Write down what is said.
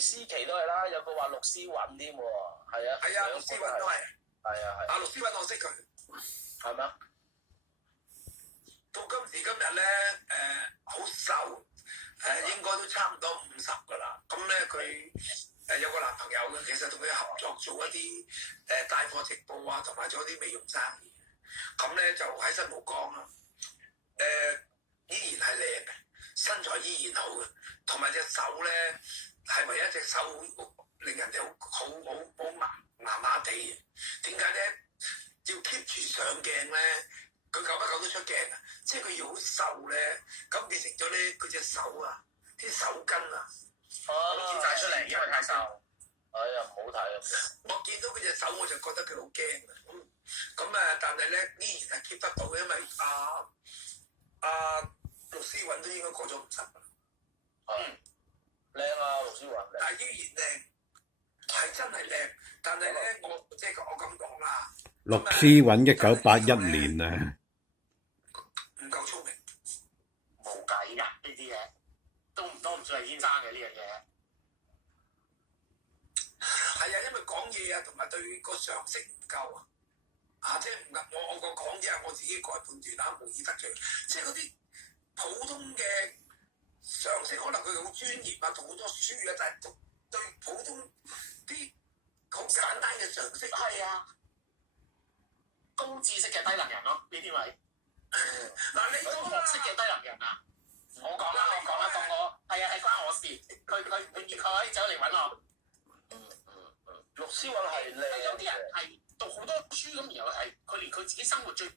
思琪都係啦，有個話陸思韻添喎，係啊，係啊，陸思韻都係，係啊係。阿陸思韻我識佢，係咩？到今時今日咧，好瘦，應該都差唔多50噶啦。咁咧佢有個男朋友嘅，其實同佢合作做一啲帶貨直播啊，同埋做一啲美容生意。咁咧就喺新蒲崗啦，依然係靚嘅，身材依然好嘅，同埋隻手咧係唯一隻手令人哋好麻麻地嘅。點解咧？要 keep 住上鏡咧，佢久不久都出鏡啊！即係佢要好瘦咧，咁變成咗咧佢隻手啊，啲手筋啊，都見晒出嚟，因為太瘦。哎呀，唔好睇啊！我見到佢隻手我就覺得佢好驚啊！咁但係咧依然係 keep 得到嘅，因為陸思韻都應該過咗50啦。靚啊，陸思韻。但係依然靚，係真係靚。但係咧，我咁講啦。陸思韻1981年啊。唔夠聰明。冇計㗎呢啲嘢，都唔算係天生嘅呢樣嘢。係啊，因為講嘢啊，同埋對個常識唔夠啊，即係唔夠。我個講嘢我自己個人判斷啦，無意得罪。即係嗰啲普通嘅常識，可能佢好專業啊，讀好多書啊，但係對普通啲好簡單嘅常識，係啊，高知識嘅低能人咯，呢啲咪。嗱，你高學識嘅低能人啊！我講啦，當我係啊，係關我事。佢唔滿意佢走嚟揾我。陸思韻係靚。有啲人係讀好多書咁，然後係佢連佢自己生活最